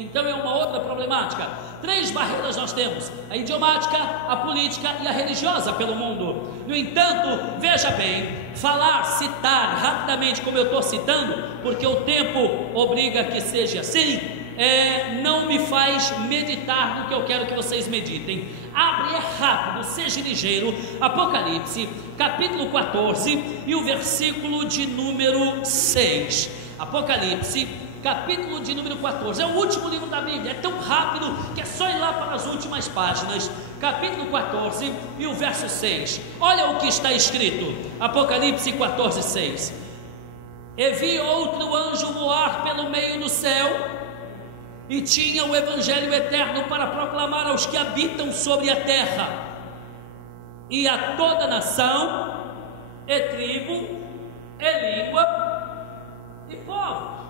Então é uma outra problemática. 3 barreiras nós temos: a idiomática, a política e a religiosa pelo mundo. No entanto, veja bem, falar, citar rapidamente como eu estou citando, porque o tempo obriga que seja assim, não me faz meditar no que eu quero que vocês meditem. Abre, rápido, seja ligeiro, Apocalipse, capítulo 14 e o versículo de número 6. Apocalipse, capítulo de número 14, é o último livro da Bíblia, é tão rápido que é só ir lá para as últimas páginas. Capítulo 14 e o verso 6, olha o que está escrito, Apocalipse 14, 6. E vi outro anjo voar pelo meio do céu, e tinha o evangelho eterno para proclamar aos que habitam sobre a terra, e a toda nação, e tribo, e língua, e povo.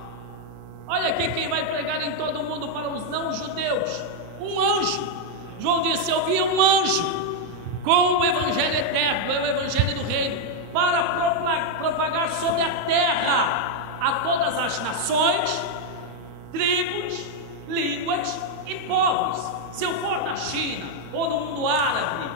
Olha aqui quem vai pregar em todo o mundo para os não-judeus: um anjo. João disse: eu vi um anjo com o evangelho eterno, o evangelho do reino, para propagar sobre a terra a todas as nações, tribos, línguas e povos. Se eu for na China ou no mundo árabe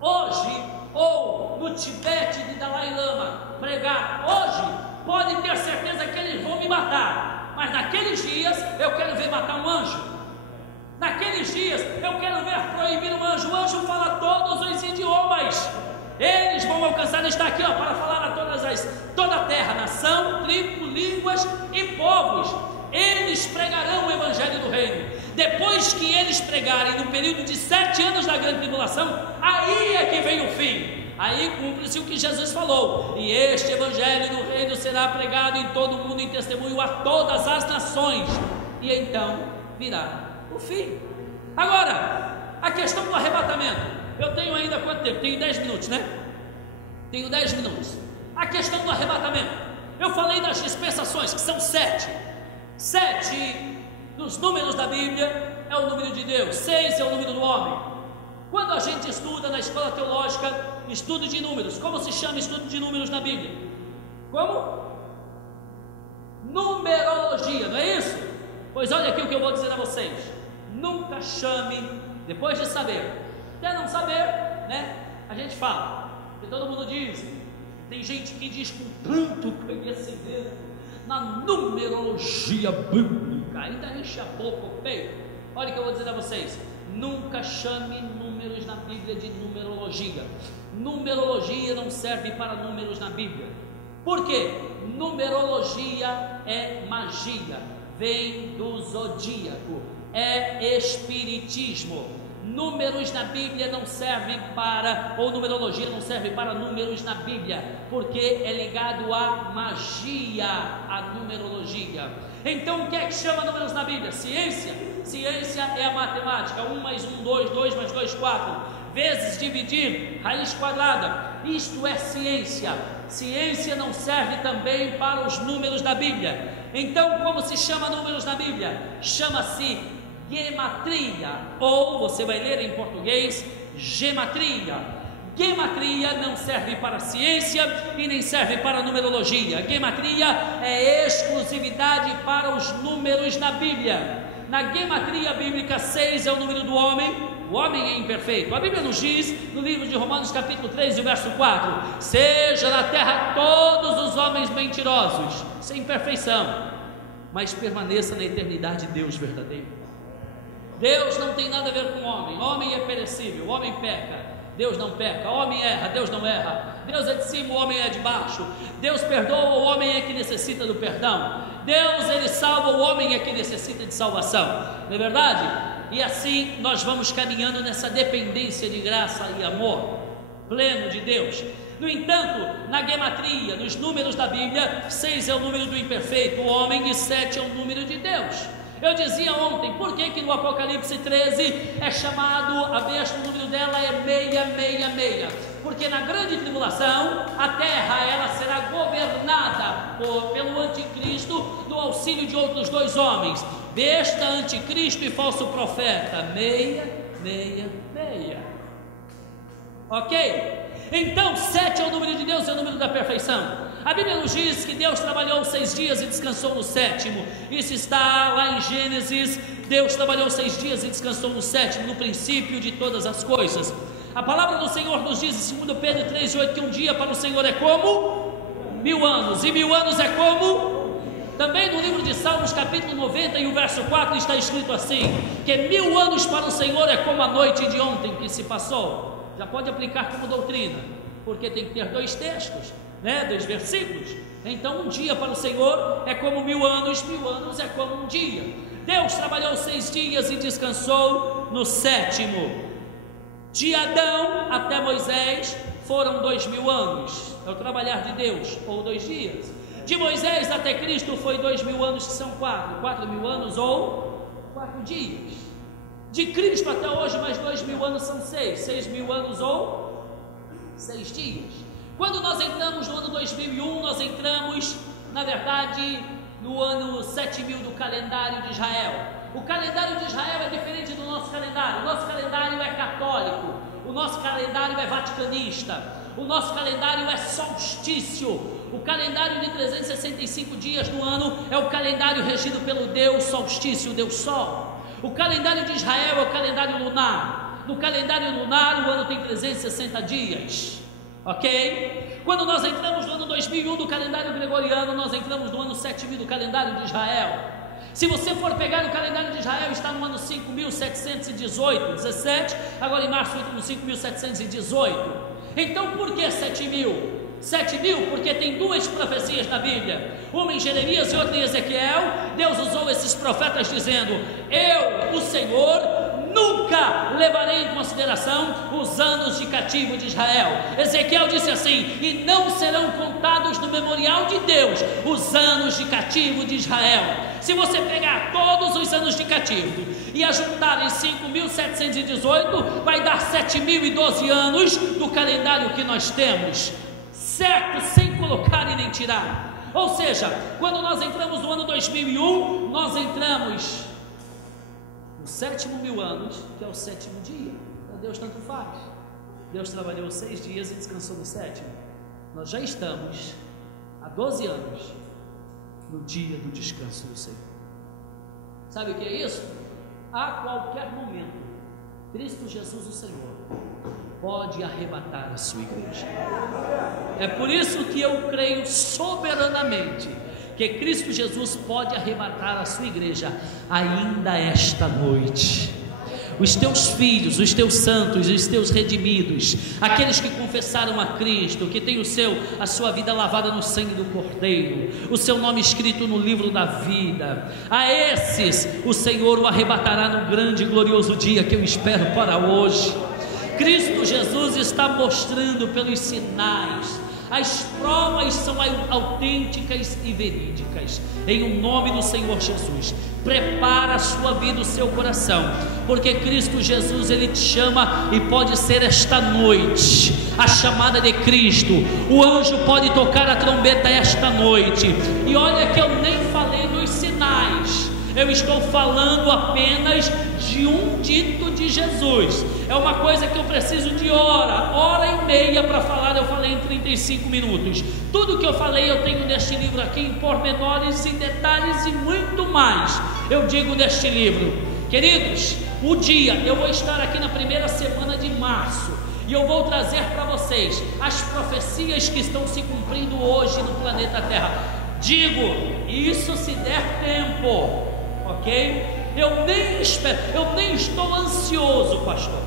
hoje, ou no Tibete de Dalai Lama pregar hoje, pode ter certeza que eles vão me matar. Mas naqueles dias eu quero ver matar um anjo. Naqueles dias eu quero ver proibir um anjo. O anjo fala todos os idiomas. Eles vão alcançar, está aqui para falar a toda a terra, nação, tribo, línguas e povos. Eles pregarão o evangelho do reino. Depois que eles pregarem, no período de 7 anos da grande tribulação, aí é que vem o fim. Aí cumpre-se o que Jesus falou: e este evangelho do reino será pregado em todo o mundo em testemunho a todas as nações, e então virá o fim. Agora, a questão do arrebatamento, eu tenho ainda quanto tempo? Tenho 10 minutos, né? Tenho 10 minutos. A questão do arrebatamento, eu falei das dispensações, que são 7. 7 dos números da Bíblia é o número de Deus, 6 é o número do homem. Quando a gente estuda na escola teológica, estudo de números, como se chama estudo de números na Bíblia? Como? Numerologia, não é isso? Pois olha aqui o que eu vou dizer a vocês: nunca chame, depois de saber, até não saber, né? A gente fala, e todo mundo diz, tem gente que diz com tanto conhecimento na numerologia bíblica, ainda enche a boca, o peito. Olha o que eu vou dizer a vocês: nunca chame números na Bíblia de numerologia. Numerologia não serve para números na Bíblia. Por quê? Numerologia é magia, vem do zodíaco, é espiritismo. Números na Bíblia não servem para, ou numerologia não serve para números na Bíblia, porque é ligado à magia, à numerologia. Então o que é que chama números na Bíblia? Ciência. Ciência é a matemática. 1 mais 1, 2, 2 mais 2, 4, vezes dividir, raiz quadrada. Isto é ciência. Ciência não serve também para os números da Bíblia. Então como se chama números na Bíblia? Chama-se gematria, ou você vai ler em português, gematria. Gematria não serve para ciência e nem serve para numerologia. Gematria é exclusividade para os números na Bíblia. Na gematria bíblica, 6 é o número do homem. O homem é imperfeito. A Bíblia nos diz, no livro de Romanos capítulo 3 e verso 4: seja na terra todos os homens mentirosos, sem perfeição, mas permaneça na eternidade Deus verdadeiro. Deus não tem nada a ver com o homem. O homem é perecível, o homem peca, Deus não peca. O homem erra, Deus não erra. Deus é de cima, o homem é de baixo. Deus perdoa, o homem é que necessita do perdão. Deus, ele salva, o homem é que necessita de salvação. Não é verdade? E assim nós vamos caminhando nessa dependência de graça e amor pleno de Deus. No entanto, na gematria, nos números da Bíblia, 6 é o número do imperfeito, o homem, e 7 é o número de Deus. Eu dizia ontem, por que no Apocalipse 13 é chamado, a besta, o número dela é 666? Porque na grande tribulação, a terra ela será governada pelo anticristo, do auxílio de outros 2 homens, besta, anticristo e falso profeta. 666. Ok? Então 7 é o número de Deus, é o número da perfeição. A Bíblia nos diz que Deus trabalhou 6 dias e descansou no sétimo. Isso está lá em Gênesis. Deus trabalhou 6 dias e descansou no sétimo, no princípio de todas as coisas. A palavra do Senhor nos diz em 2 Pedro 3,8 que um dia para o Senhor é como 1000 anos, e 1000 anos é como... Também no livro de Salmos, capítulo 90 e o verso 4 está escrito assim, que 1000 anos para o Senhor é como a noite de ontem que se passou. Já pode aplicar como doutrina, porque tem que ter 2 textos, 2 versículos. Então um dia para o Senhor é como 1000 anos, 1000 anos é como um dia. Deus trabalhou 6 dias e descansou no sétimo. De Adão até Moisés foram 2000 anos, é o trabalhar de Deus, ou 2 dias. De Moisés até Cristo foi 2000 anos, que são 4.000 anos ou 4 dias. De Cristo até hoje mais 2000 anos são 6.000 anos ou 6 dias. Quando nós entramos no ano 2001, nós entramos, na verdade, no ano 7000 do calendário de Israel. O calendário de Israel é diferente do nosso calendário. O nosso calendário é católico, o nosso calendário é vaticanista, o nosso calendário é solstício. O calendário de 365 dias no ano é o calendário regido pelo Deus solstício, Deus Sol. O calendário de Israel é o calendário lunar. No calendário lunar o ano tem 360 dias, ok? Quando nós entramos no ano 2001 do calendário gregoriano, nós entramos no ano 7000 do calendário de Israel. Se você for pegar o calendário de Israel, está no ano 5.718, 17, agora em março entra no 5.718. Então por que 7.000? 7.000 porque tem 2 profecias na Bíblia, uma em Jeremias e outra em Ezequiel. Deus usou esses profetas dizendo: eu, o Senhor, nunca levarei em consideração os anos de cativo de Israel. Ezequiel disse assim: e não serão contados no memorial de Deus os anos de cativo de Israel. Se você pegar todos os anos de cativo e ajuntar em 5.718, vai dar 7.012 anos do calendário que nós temos, certo? Sem colocar e nem tirar. Ou seja, quando nós entramos no ano 2001, nós entramos no 7.000 anos, que é o 7º dia. Para Deus tanto faz. Deus trabalhou 6 dias e descansou no 7º. Nós já estamos há 12 anos no dia do descanso do Senhor. Sabe o que é isso? A qualquer momento, Cristo Jesus, o Senhor, pode arrebatar a sua igreja. É por isso que eu creio soberanamente que Cristo Jesus pode arrebatar a sua igreja ainda esta noite. Os teus filhos, os teus santos, os teus redimidos, aqueles que confessaram a Cristo, que têm a sua vida lavada no sangue do Cordeiro, o seu nome escrito no livro da vida, a esses o Senhor o arrebatará no grande e glorioso dia que eu espero para hoje. Cristo Jesus está mostrando pelos sinais, as provas são autênticas e verídicas. Em o nome do Senhor Jesus, prepara a sua vida, o seu coração, porque Cristo Jesus, Ele te chama, e pode ser esta noite a chamada de Cristo. O anjo pode tocar a trombeta esta noite. E olha que eu nem falei dos sinais, eu estou falando apenas de um dito de Jesus. É uma coisa que eu preciso de hora e meia para falar. Eu falei em 35 minutos. Tudo que eu falei eu tenho neste livro aqui, em pormenores, em detalhes e muito mais. Eu digo neste livro, queridos, o dia, eu vou estar aqui na primeira semana de março, e eu vou trazer para vocês as profecias que estão se cumprindo hoje no planeta Terra. Digo, isso se der tempo, ok? Eu nem espero, eu nem estou ansioso, pastor.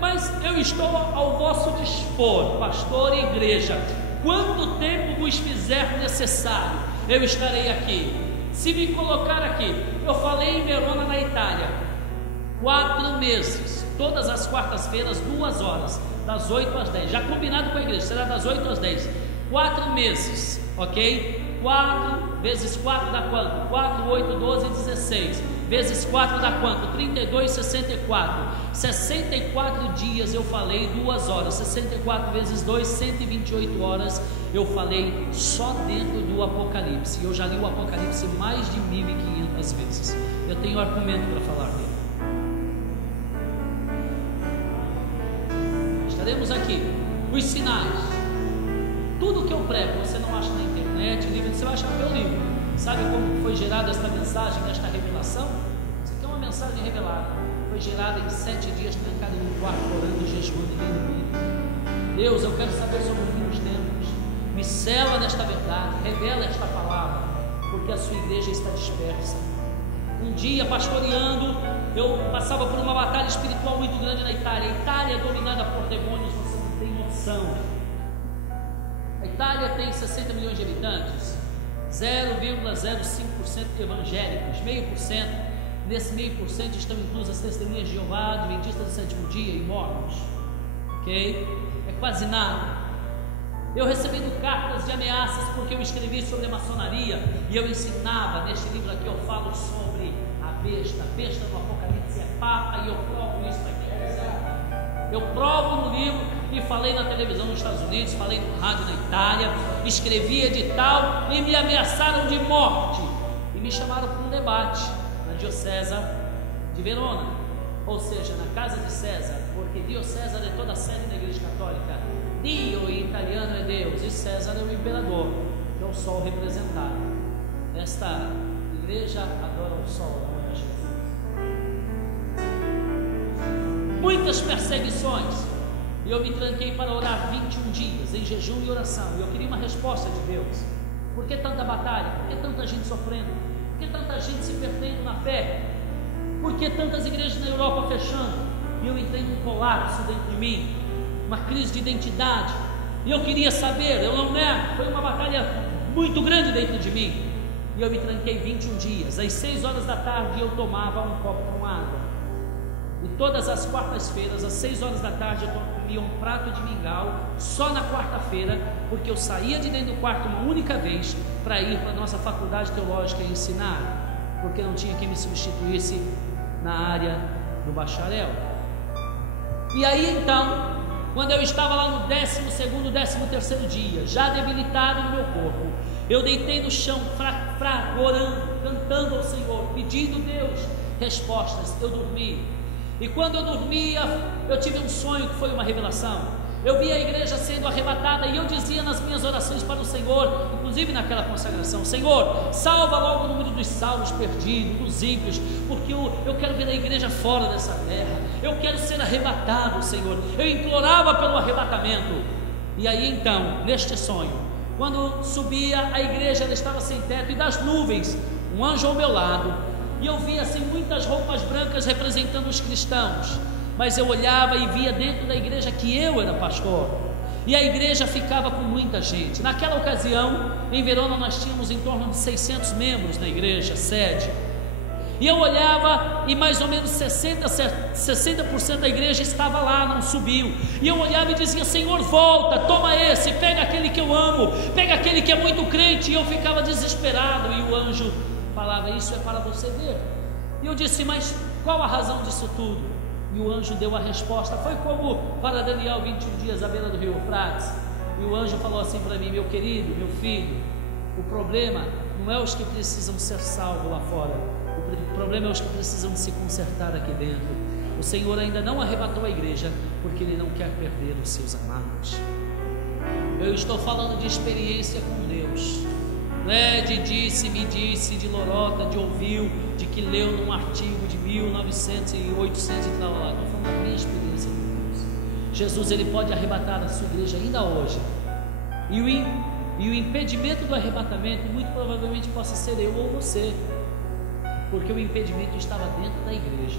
Mas eu estou ao vosso dispor, pastor e igreja. Quanto tempo vos fizer necessário, eu estarei aqui. Se me colocar aqui, eu falei em Verona, na Itália, 4 meses, todas as quartas-feiras, 2 horas, das 8 às 10, já combinado com a igreja, será das 8 às 10, 4 meses, ok? 4 vezes 4 dá quanto? 4, 8, 12, 16 vezes 4 dá quanto? 32, 64 64 dias eu falei 2 horas, 64 vezes 2, 128 horas eu falei só dentro do Apocalipse. Eu já li o Apocalipse mais de 1.500 vezes. Eu tenho argumento para falar dele. Estaremos aqui os sinais. Tudo que eu prego, você não acha na internet, livro, você vai achar no meu livro. Sabe como foi gerada esta mensagem, esta revelação? Isso aqui é uma mensagem revelada. Foi gerada em 7 dias, trancada em um quarto, orando e jejuando, e lendo Bíblia. Deus, eu quero saber sobre os últimos tempos. Me sela nesta verdade, revela esta palavra, porque a sua igreja está dispersa. Um dia, pastoreando, eu passava por uma batalha espiritual muito grande na Itália. A Itália é dominada por demônios, você não tem noção. A Itália tem 60 milhões de habitantes, 0,05% evangélicos, 0,5%. Nesse 0,5% estão inclusas testemunhas de Jeová, adventistas do sétimo dia e mormons. Ok? É quase nada. Eu recebendo cartas de ameaças porque eu escrevi sobre a maçonaria e eu ensinava. Neste livro aqui eu falo sobre a besta do Apocalipse, é papa, e eu provo isso aqui. Eu provo no livro e falei na televisão nos Estados Unidos, falei no rádio na Itália, escrevi edital e me ameaçaram de morte e me chamaram para um debate na diocese de Verona, ou seja, na casa de César, porque diocese é toda a sede da igreja católica. Dio em italiano é Deus e César é o imperador, que é o sol representado. Esta igreja adora o sol, adora Jesus. Muitas perseguições, e eu me tranquei para orar 21 dias em jejum e oração, e eu queria uma resposta de Deus. Por que tanta batalha? Por que tanta gente sofrendo? Por que tanta gente se perdendo na fé? Por que tantas igrejas na Europa fechando? E eu entrei num colapso dentro de mim, uma crise de identidade, e eu queria saber, eu não nego, foi uma batalha muito grande dentro de mim, e eu me tranquei 21 dias, às 6 horas da tarde eu tomava um copo com água, e todas as quartas-feiras, às 6 horas da tarde eu comia um prato de mingau, só na quarta-feira, porque eu saía de dentro do quarto uma única vez, para ir para a nossa faculdade teológica e ensinar, porque não tinha quem me substituísse na área do bacharel. E aí então, quando eu estava lá no 12º, 13º dia, já debilitado no meu corpo, eu deitei no chão, orando, cantando ao Senhor, pedindo a Deus respostas. Eu dormi, e quando eu dormia, eu tive um sonho que foi uma revelação. Eu vi a igreja sendo arrebatada, e eu dizia nas minhas orações para o Senhor, inclusive naquela consagração: Senhor, salva logo o número dos salvos perdidos, dos ímpios, porque eu quero ver a igreja fora dessa terra, eu quero ser arrebatado, Senhor. Eu implorava pelo arrebatamento. E aí então, neste sonho, quando subia a igreja, ela estava sem teto, e das nuvens, um anjo ao meu lado, e eu via assim muitas roupas brancas representando os cristãos, mas eu olhava e via dentro da igreja que eu era pastor, e a igreja ficava com muita gente. Naquela ocasião, em Verona, nós tínhamos em torno de 600 membros na igreja, sede, e eu olhava e mais ou menos 60% da igreja estava lá, não subiu, e eu olhava e dizia: Senhor, volta, toma esse, pega aquele que eu amo, pega aquele que é muito crente, e eu ficava desesperado, e o anjo falava: isso é para você ver. E eu disse: mas qual a razão disso tudo? E o anjo deu a resposta. Foi como para Daniel, 21 dias à beira do rio Eufrates. E o anjo falou assim para mim: meu querido, meu filho, o problema não é os que precisam ser salvos lá fora, o problema é os que precisam se consertar aqui dentro. O Senhor ainda não arrebatou a igreja, porque Ele não quer perder os seus amados. Eu estou falando de experiência com Deus, não é de disse, me disse, de lorota, de ouviu, de que leu num artigo de 1900 e 800 e tal lá. Estou falando da minha experiência com Deus. Jesus, Ele pode arrebatar a sua igreja ainda hoje, e o impedimento do arrebatamento muito provavelmente possa ser eu ou você, porque o impedimento estava dentro da igreja.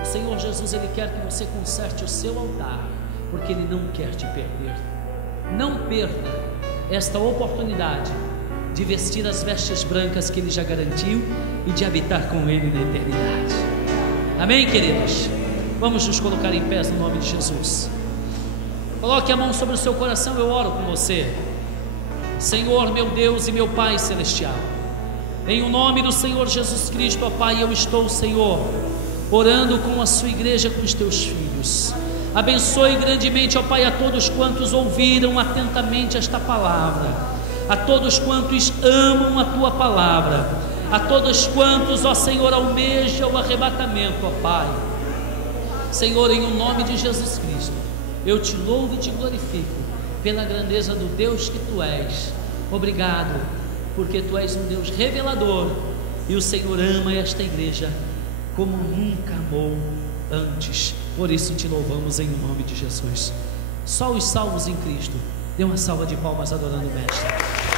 O Senhor Jesus, Ele quer que você conserte o seu altar, porque Ele não quer te perder. Não perca esta oportunidade de vestir as vestes brancas que Ele já garantiu e de habitar com Ele na eternidade. Amém, queridos? Vamos nos colocar em pés no nome de Jesus. Coloque a mão sobre o seu coração, eu oro com você. Senhor, meu Deus e meu Pai celestial, em o nome do Senhor Jesus Cristo, ó Pai, eu estou, Senhor, orando com a sua igreja, com os teus filhos. Abençoe grandemente, ó Pai, a todos quantos ouviram atentamente esta palavra, a todos quantos amam a tua palavra, a todos quantos, ó Senhor, almejam o arrebatamento, ó Pai. Senhor, em o nome de Jesus Cristo, eu te louvo e te glorifico, pela grandeza do Deus que Tu és. Obrigado, porque Tu és um Deus revelador, e o Senhor ama esta igreja como nunca amou antes. Por isso Te louvamos em nome de Jesus. Só os salvos em Cristo. Dê uma salva de palmas adorando o Mestre.